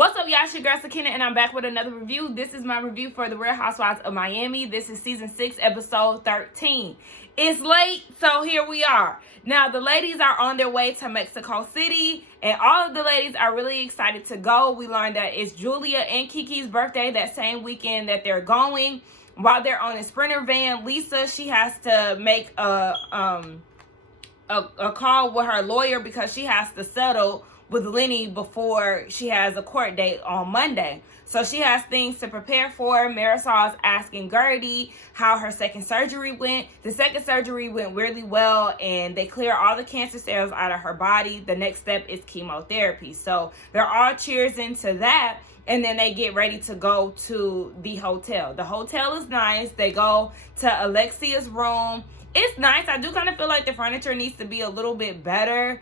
What's up, y'all? It's your girl Sakina, and I'm back with another review. This is my review for the Real Housewives of Miami. This is season 6, episode 13. It's late, so here we are. Now, the ladies are on their way to Mexico City, and all of the ladies are really excited to go. We learned that it's Julia and Kiki's birthday that same weekend that they're going. While they're on a Sprinter van, Lisa, she has to make a call with her lawyer because she has to settle with Lenny before she has a court date on Monday. So she has things to prepare for. Marisol's asking Gertie how her second surgery went. The second surgery went really well, and they clear all the cancer cells out of her body. The next step is chemotherapy. So they're all cheersing to that, and then they get ready to go to the hotel. The hotel is nice. They go to Alexia's room. It's nice. I do kind of feel like the furniture needs to be a little bit better.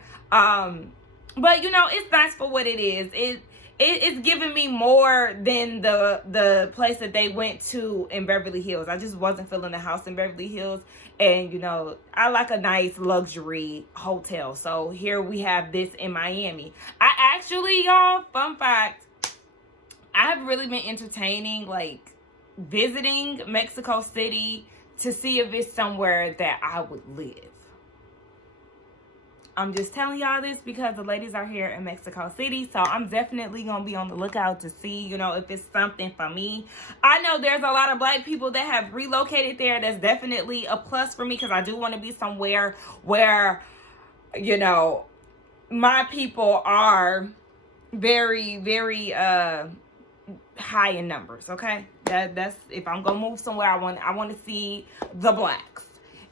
But, you know, it's nice for what it is. It's giving me more than the place that they went to in Beverly Hills. I just wasn't feeling the house in Beverly Hills. And, you know, I like a nice luxury hotel. So here we have this in Miami. I actually, y'all, fun fact, I've really been entertaining, like, visiting Mexico City to see if it's somewhere that I would live. I'm just telling y'all this because the ladies are here in Mexico City. So I'm definitely going to be on the lookout to see, you know, if it's something for me. I know there's a lot of black people that have relocated there. That's definitely a plus for me because I do want to be somewhere where, you know, my people are very, very high in numbers, okay? That's if I'm going to move somewhere, I want to see the blacks.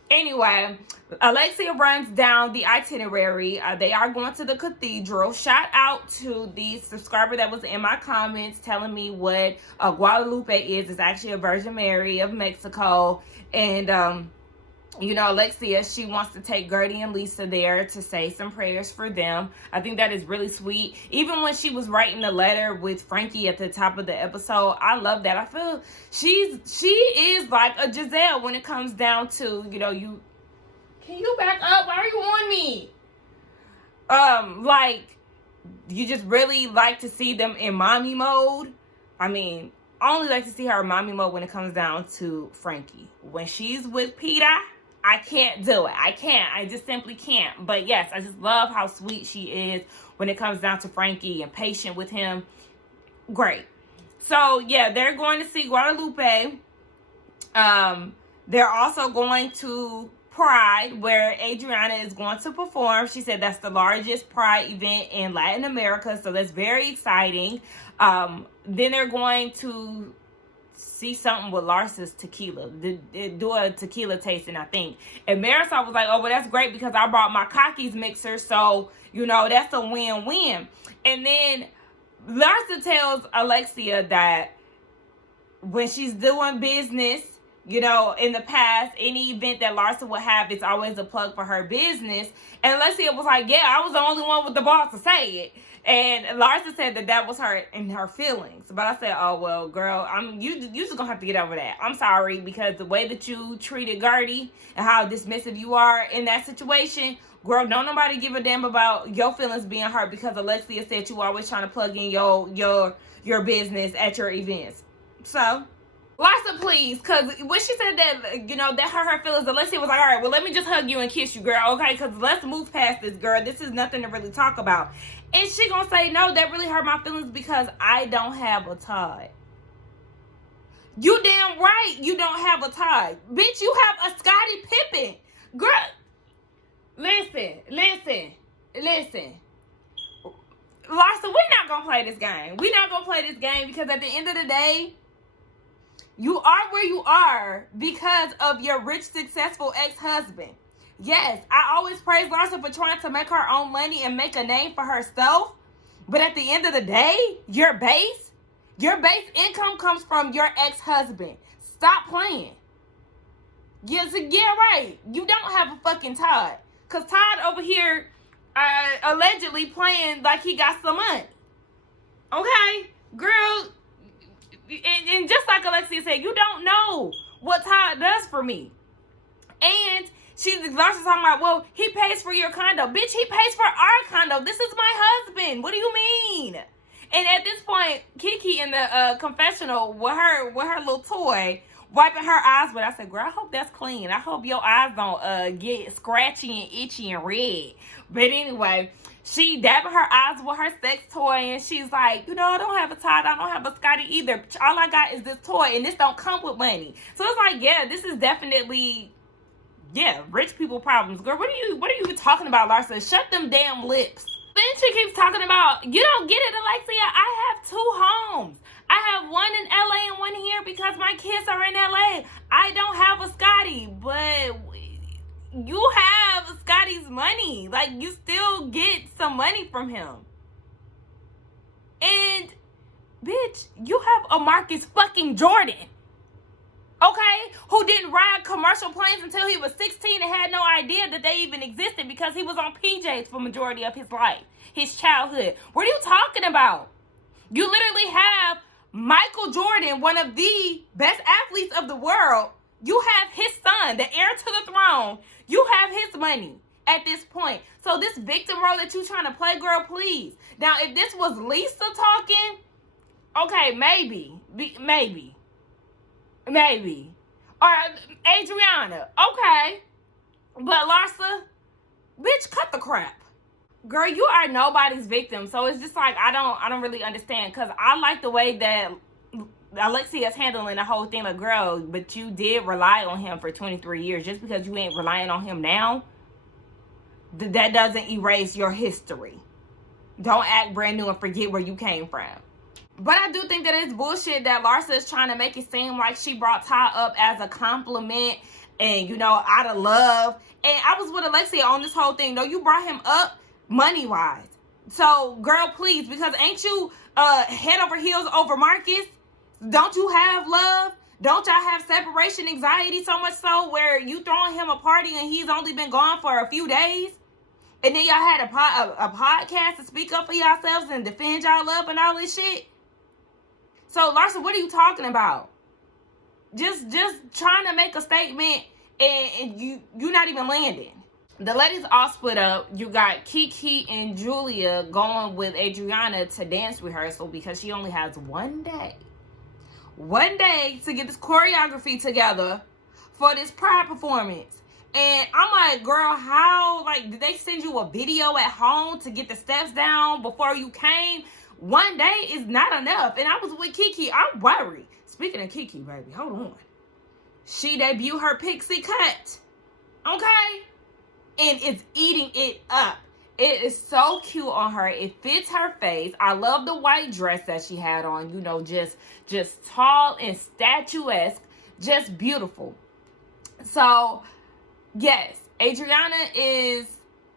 Anyway, Alexia runs down the itinerary. They are going to the cathedral. Shout out to the subscriber that was in my comments telling me what Guadalupe is. It's actually a Virgin Mary of Mexico. And, you know, Alexia, she wants to take Gertie and Lisa there to say some prayers for them. I think that is really sweet. Even when she was writing the letter with Frankie at the top of the episode, I love that. I feel she is like a Giselle when it comes down to, you know, can you back up? Why are you on me? Like, you just really like to see them in mommy mode. I mean, I only like to see her in mommy mode when it comes down to Frankie. When she's with Peter, I can't do it. I just simply can't. But yes, I just love how sweet she is when it comes down to Frankie and patient with him. Great. So yeah, they're going to see Guadalupe. They're also going to Pride, where Adriana is going to perform. She said that's the largest Pride event in Latin America, so that's very exciting. Then they're going to see something with Larsa's tequila, do a tequila tasting, I think. And Marisol was like, oh, well, that's great because I brought my Cockies mixer, so, you know, that's a win-win. And then Larsa tells Alexia that when she's doing business, you know, in the past, any event that Larsa would have, it's always a plug for her business. And Alexia was like, yeah, I was the only one with the balls to say it. And Larsa said that was her in her feelings. But I said, oh, well, girl, you just going to have to get over that. I'm sorry, because the way that you treated Gertie and how dismissive you are in that situation, girl, don't nobody give a damn about your feelings being hurt because Alexia said you always trying to plug in your business at your events. So Larsa, please, because when she said that, you know, that hurt her feelings, Alexia was like, all right, well, let me just hug you and kiss you, girl, okay? Because let's move past this, girl. This is nothing to really talk about. And she gonna say, no, that really hurt my feelings because I don't have a Todd. You damn right you don't have a Todd. Bitch, you have a Scottie Pippen. Girl, listen. Larsa, we're not gonna play this game. We're not gonna play this game because at the end of the day, you are where you are because of your rich, successful ex-husband. Yes, I always praise Larsa for trying to make her own money and make a name for herself. But at the end of the day, your base income comes from your ex-husband. Stop playing. Yes, yeah, right. You don't have a fucking Todd. Because Todd over here allegedly playing like he got some money. Okay? Girl, and just like Alexia said, you don't know what Todd does for me. And Larsa's talking about, well, he pays for your condo. Bitch, he pays for our condo. This is my husband. What do you mean? And at this point, Kiki in the confessional with her little toy, wiping her eyes. But I said, girl, I hope that's clean. I hope your eyes don't get scratchy and itchy and red. But anyway, she dabbing her eyes with her sex toy, and she's like, I don't have a Todd, I don't have a Scotty either. All I got is this toy, and this don't come with money. So it's like, yeah, this is definitely, yeah, rich people problems. Girl, what are you even talking about, Larsa? Shut them damn lips. Then she keeps talking about, you don't get it, Alexia. I have 2 homes. I have one in LA and one here because my kids are in LA. I don't have a Scotty, but you have Scotty's money. Like, you still get some money from him. And, bitch, you have a Marcus fucking Jordan. Okay? Who didn't ride commercial planes until he was 16 and had no idea that they even existed because he was on PJs for majority of his life, his childhood. What are you talking about? You literally have Michael Jordan, one of the best athletes of the world. You have his son, the heir to the throne. You have his money at this point. So this victim role that you trying to play, girl, please. Now, if this was Lisa talking, okay, maybe. Or Adriana, okay. But Larsa, bitch, cut the crap. Girl, you are nobody's victim. So it's just like, I don't really understand. Because I like the way that Alexia is handling the whole thing. Like, girl, but you did rely on him for 23 years. Just because you ain't relying on him now, that doesn't erase your history. Don't act brand new and forget where you came from. But I do think that it's bullshit that Larsa is trying to make it seem like she brought Ty up as a compliment and, out of love. And I was with Alexia on this whole thing. No, you brought him up money-wise. So, girl, please, because ain't you head over heels over Marcus? Don't you have love? Don't y'all have separation anxiety so much so where you throwing him a party and he's only been gone for a few days? And then y'all had a podcast to speak up for yourselves and defend y'all love and all this shit? So, Larsa, what are you talking about? Just trying to make a statement and you're not even landing. The ladies all split up. You got Kiki and Julia going with Adriana to dance rehearsal because she only has one day to get this choreography together for this Pride performance. And I'm like, girl, how, did they send you a video at home to get the steps down before you came? One day is not enough. And I was with Kiki. I'm worried. Speaking of Kiki, baby, hold on. She debuted her pixie cut. Okay? And it's eating it up. It is so cute on her. It fits her face. I love the white dress that she had on. Just tall and statuesque. Just beautiful. So, yes, Adriana is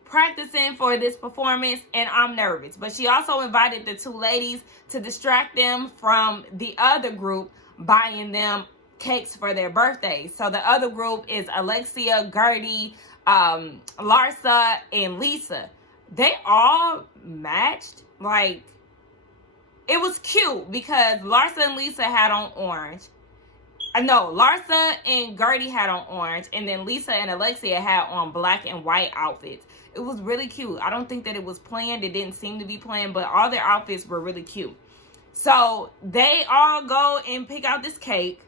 practicing for this performance and I'm nervous. But she also invited the 2 ladies to distract them from the other group buying them cakes for their birthdays. So the other group is Alexia, Gertie, Larsa, and Lisa. They all matched. Like, it was cute because Larsa and Lisa had on orange. No, Larsa and Gertie had on orange, and then Lisa and Alexia had on black and white outfits. It was really cute. I don't think that it was planned. It didn't seem to be planned, but all their outfits were really cute. So they all go and pick out this cake,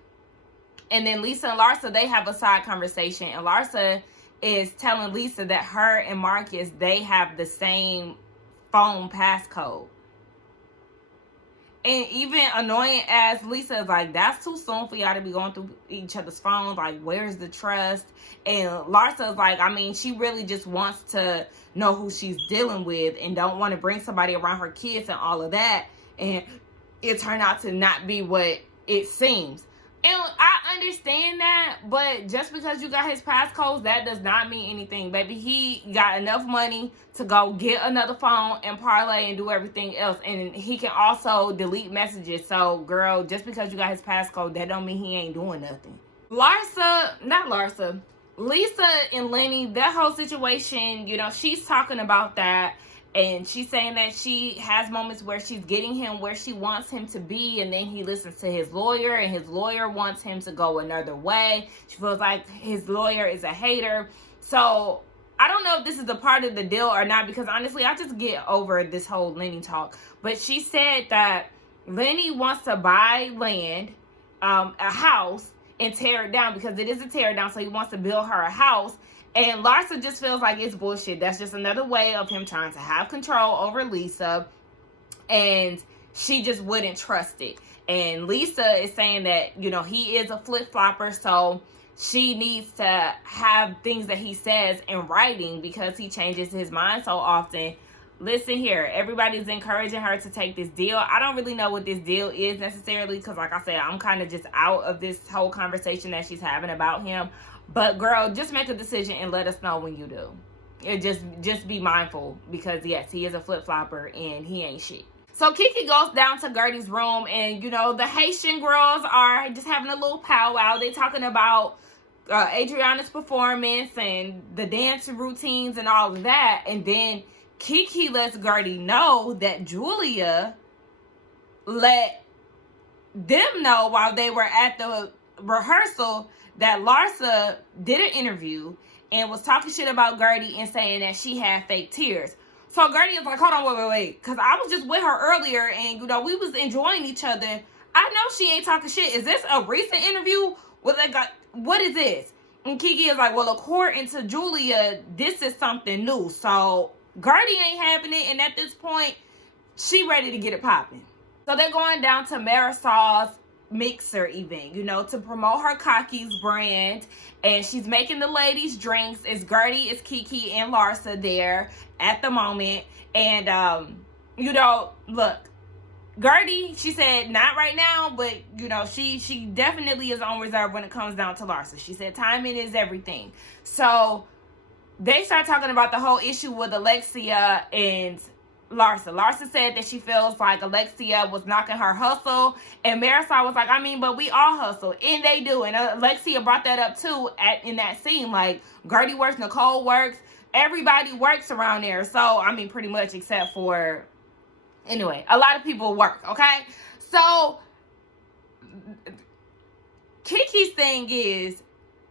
and then Lisa and Larsa, they have a side conversation, and Larsa is telling Lisa that her and Marcus, they have the same phone passcode. And even annoying as Lisa is like, that's too soon for y'all to be going through each other's phones. Like, where's the trust? And Larsa is like, I mean, she really just wants to know who she's dealing with and don't want to bring somebody around her kids and all of that. And it turned out to not be what it seems. And I understand that, but just because you got his passcodes, that does not mean anything, baby. He got enough money to go get another phone and parlay and do everything else. And he can also delete messages. So, girl, just because you got his passcode, that don't mean he ain't doing nothing. Lisa and Lenny, that whole situation, she's talking about that. And she's saying that she has moments where she's getting him where she wants him to be. And then he listens to his lawyer. And his lawyer wants him to go another way. She feels like his lawyer is a hater. So I don't know if this is a part of the deal or not, because honestly, I just get over this whole Lenny talk. But she said that Lenny wants to buy land, a house, and tear it down, because it is a tear down, so he wants to build her a house. And Larsa just feels like it's bullshit. That's just another way of him trying to have control over Lisa, and she just wouldn't trust it. And Lisa is saying that, you know, he is a flip-flopper, so she needs to have things that he says in writing, because he changes his mind so often. Listen here, everybody's encouraging her to take this deal. I don't really know what this deal is necessarily, because like I said, I'm kind of just out of this whole conversation that she's having about him. But girl, just make a decision and let us know when you do. It just be mindful, because yes, he is a flip-flopper and he ain't shit. So Kiki goes down to Gertie's room, and you know, the Haitian girls are just having a little powwow. They talking about Adriana's performance and the dance routines and all of that. And then Kiki lets Gertie know that Julia let them know while they were at the rehearsal that Larsa did an interview and was talking shit about Gertie and saying that she had fake tears. So Gertie is like, hold on, wait. Because I was just with her earlier and, you know, we was enjoying each other. I know she ain't talking shit. Is this a recent interview? What is this? And Kiki is like, well, according to Julia, this is something new. So Gertie ain't having it. And at this point, she ready to get it popping. So they're going down to Marisol's mixer event, you know, to promote her Cocky's brand. And she's making the ladies drinks. It's Gertie, it's Kiki, and Larsa there at the moment. And, you know, look, Gertie, she said, not right now, but, you know, she definitely is on reserve when it comes down to Larsa. She said timing is everything. So they start talking about the whole issue with Alexia and Larsa. Larsa said that she feels like Alexia was knocking her hustle, and Marisol was like, I mean, but we all hustle, and they do. And Alexia brought that up too in that scene. Like, Gertie works, Nicole works, everybody works around there. So I mean, pretty much, except for, anyway, a lot of people work. Okay, so Kiki's thing is,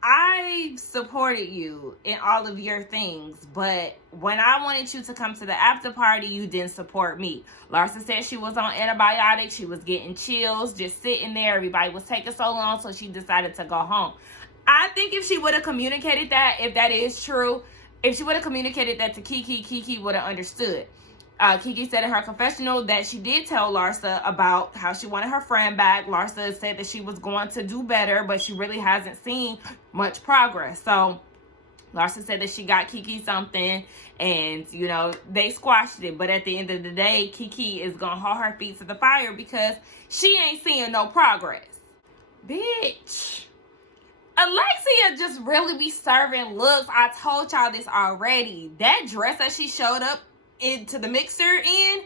I supported you in all of your things, but when I wanted you to come to the after party, you didn't support me. Larsa said she was on antibiotics. She was getting chills, just sitting there. Everybody was taking so long, so she decided to go home. I think if she would have communicated that, if that is true, if she would have communicated that to Kiki, Kiki would have understood. Kiki said in her confessional that she did tell Larsa about how she wanted her friend back. Larsa said that she was going to do better, but she really hasn't seen much progress. So Larsa said that she got Kiki something, and, you know, they squashed it. But at the end of the day, Kiki is going to hold her feet to the fire because she ain't seeing no progress. Bitch. Alexia just really be serving looks. I told y'all this already. That dress that she showed up into the mixer in,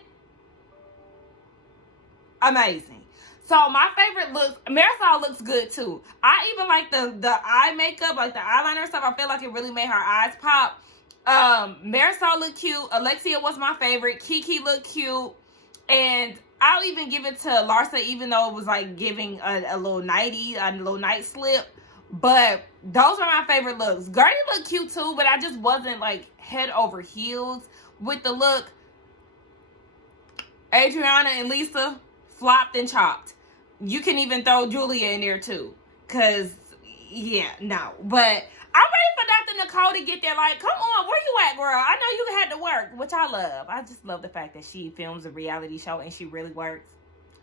amazing. So my favorite looks, Marisol looks good too. I even like the eye makeup, like the eyeliner stuff. I feel like it really made her eyes pop. Marisol looked cute. Alexia was my favorite. Kiki looked cute. And I'll even give it to Larsa, even though it was like giving a little nightie, a little night slip. But those are my favorite looks. Gertie looked cute too, but I just wasn't like head over heels with the look. Adriana and Lisa flopped and chopped. You can even throw Julia in there too, cause yeah, no. But I'm ready for Dr. Nicole to get there. Like, come on, where you at, girl? I know you had to work, which I love. I just love the fact that she films a reality show and she really works.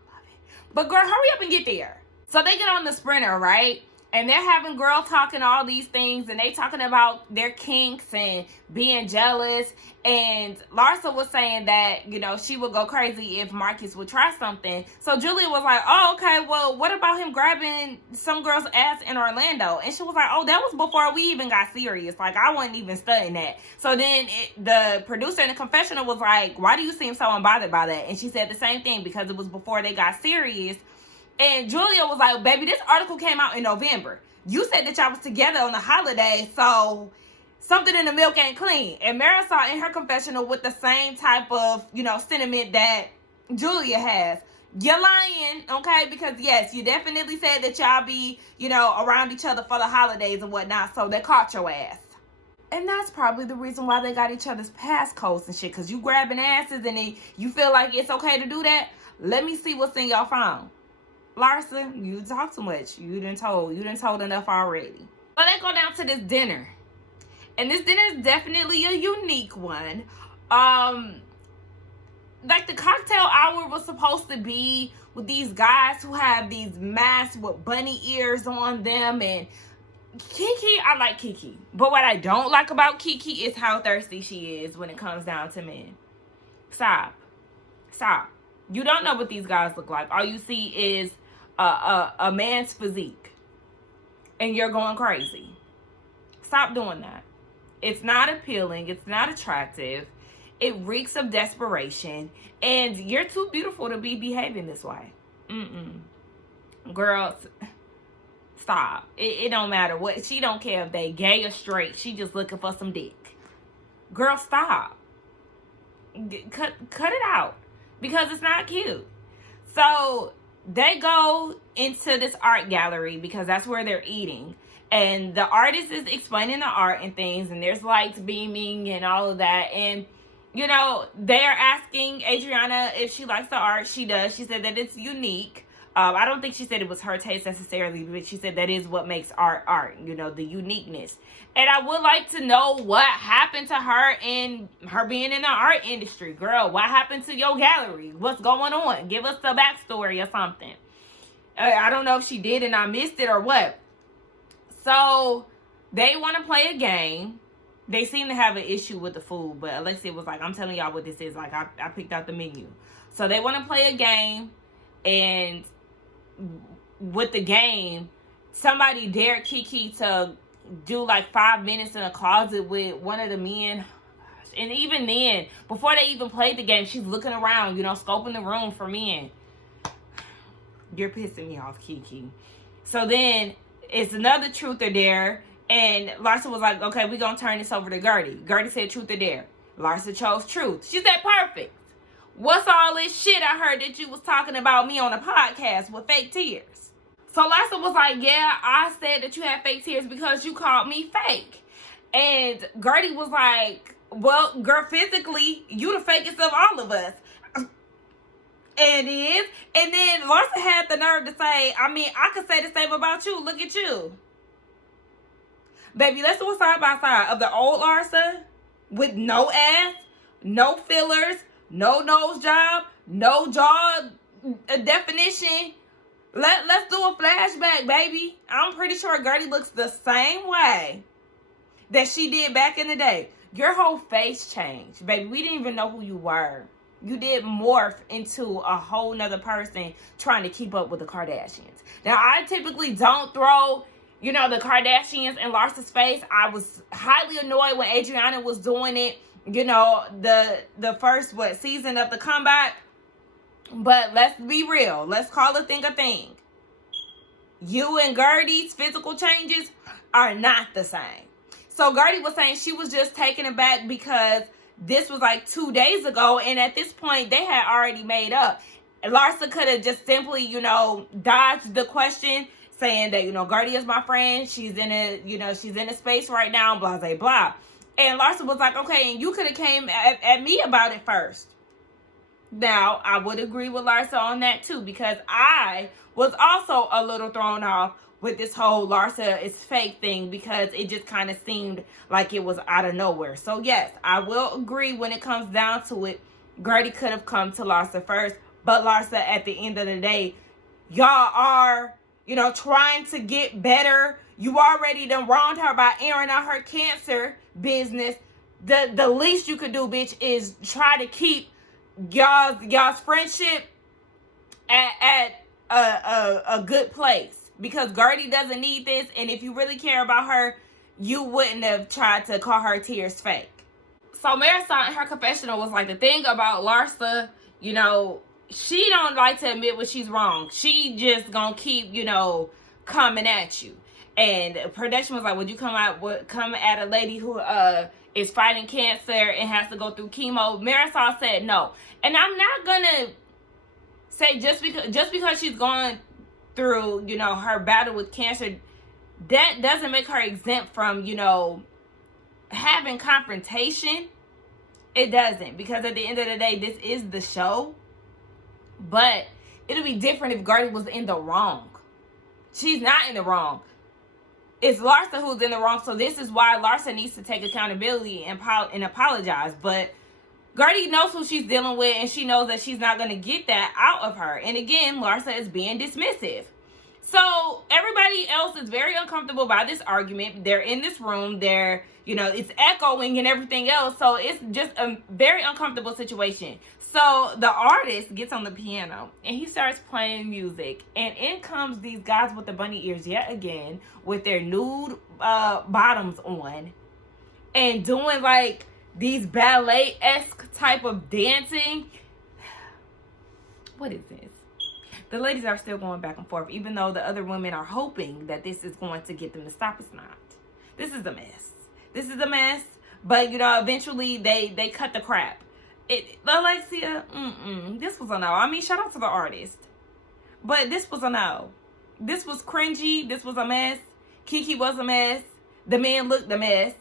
Love it. But girl, hurry up and get there. So they get on the sprinter, right? And they're having girl talking all these things, and they talking about their kinks and being jealous. And Larsa was saying that, you know, she would go crazy if Marcus would try something. So Julia was like, oh, okay, well, what about him grabbing some girl's ass in Orlando? And she was like, oh, that was before we even got serious. Like, I wasn't even studying that. So then the producer in the confessional was like, why do you seem so unbothered by that? And she said the same thing, because it was before they got serious. And Julia was like, baby, this article came out in November. You said that y'all was together on the holiday, so something in the milk ain't clean. And Marisol in her confessional with the same type of, you know, sentiment that Julia has. You're lying, okay? Because, yes, you definitely said that y'all be, you know, around each other for the holidays and whatnot, so they caught your ass. And that's probably the reason why they got each other's passcodes and shit. Because you grabbing asses and you feel like it's okay to do that. Let me see what's in your phone. Larsa, you talk too much. You done told enough already. So they go down to this dinner. And this dinner is definitely a unique one. Like the cocktail hour was supposed to be with these guys who have these masks with bunny ears on them. And Kiki, I like Kiki. But what I don't like about Kiki is how thirsty she is when it comes down to men. Stop. You don't know what these guys look like. All you see is a man's physique. And you're going crazy. Stop doing that. It's not appealing. It's not attractive. It reeks of desperation. And you're too beautiful to be behaving this way. Girls, stop. It don't matter what. She don't care if they gay or straight. She just looking for some dick. Girl, stop. Cut it out. Because it's not cute. So they go into this art gallery because that's where they're eating. And the artist is explaining the art and things. And there's lights beaming and all of that. And, you know, they're asking Adriana if she likes the art. She does. She said that it's unique. I don't think she said it was her taste necessarily, but she said that is what makes art, you know, the uniqueness. And I would like to know what happened to her and her being in the art industry. Girl, what happened to your gallery? What's going on? Give us the backstory or something. I don't know if she did and I missed it or what. So they want to play a game. They seem to have an issue with the food, but Alexia was like, I'm telling y'all what this is. Like, I picked out the menu. So they want to play a game, and with the game, somebody dared Kiki to do like 5 minutes in a closet with one of the men. And even then, before they even played the game, she's looking around, you know, scoping the room for men. You're pissing me off, Kiki. So then it's another truth or dare. And Larsa was like, okay, we're going to turn this over to Gertie. Gertie said truth or dare. Larsa chose truth. She said perfect. What's all this shit I heard that you was talking about me on a podcast with fake tears? So Larsa was like, yeah, I said that you had fake tears because you called me fake. And Gertie was like, well, girl, physically, you the fakest of all of us. And it is. And then Larsa had the nerve to say, I mean, I could say the same about you. Look at you. Baby, let's do a side by side of the old Larsa with no ass, no fillers, no nose job, no jaw definition. Let's do a flashback, baby. I'm pretty sure Gertie looks the same way that she did back in the day. Your whole face changed, baby. We didn't even know who you were. You did morph into a whole nother person trying to keep up with the Kardashians. Now, I typically don't throw, you know, the Kardashians in Larsa's face. I was highly annoyed when Adriana was doing it, you know, the first, season of the comeback. But let's be real. Let's call a thing a thing. You and Gertie's physical changes are not the same. So Gertie was saying she was just taken aback because this was like 2 days ago. And at this point, they had already made up. And Larsa could have just simply, you know, dodged the question, saying that, you know, Gertie is my friend. She's in a space right now, blah, blah, blah. And Larsa was like, okay, and you could have came at me about it first. Now, I would agree with Larsa on that too, because I was also a little thrown off with this whole Larsa is fake thing, because it just kind of seemed like it was out of nowhere. So yes, I will agree when it comes down to it, Gertie could have come to Larsa first, but Larsa, at the end of the day, y'all are, you know, trying to get better. You already done wronged her by airing out her cancer business. The least you could do, bitch, is try to keep y'all's friendship at a good place, because Gertie doesn't need this. And if you really care about her, you wouldn't have tried to call her tears fake. So Marisol in her confessional was like, the thing about Larsa, you know, she don't like to admit when she's wrong. She just gonna keep, you know, coming at you. And production was like, would you come at a lady who is fighting cancer and has to go through chemo? Marisol said no. And I'm not gonna say just because she's going through, you know, her battle with cancer, that doesn't make her exempt from, you know, having confrontation, it doesn't. Because at the end of the day, this is the show. But it'll be different if Gertie was in the wrong. She's not in the wrong. It's Larsa who's in the wrong. So this is why Larsa needs to take accountability and apologize. But Gertie knows who she's dealing with, and she knows that she's not going to get that out of her. And again, Larsa is being dismissive. So everybody else is very uncomfortable by this argument. They're in this room. They're, it's echoing and everything else. So it's just a very uncomfortable situation. So the artist gets on the piano and he starts playing music. And in comes these guys with the bunny ears yet again with their nude bottoms on and doing like these ballet-esque type of dancing. What is this? The ladies are still going back and forth, even though the other women are hoping that this is going to get them to stop. It's not. This is a mess. This is a mess. But, eventually they cut the crap. Alexia, this was a no. I mean, shout out to the artist. But this was a no. This was cringy. This was a mess. Kiki was a mess. The man looked a mess.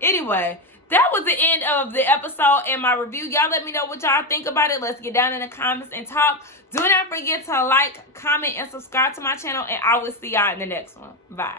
Anyway, that was the end of the episode and my review. Y'all let me know what y'all think about it. Let's get down in the comments and talk. Do not forget to like, comment, and subscribe to my channel. And I will see y'all in the next one. Bye.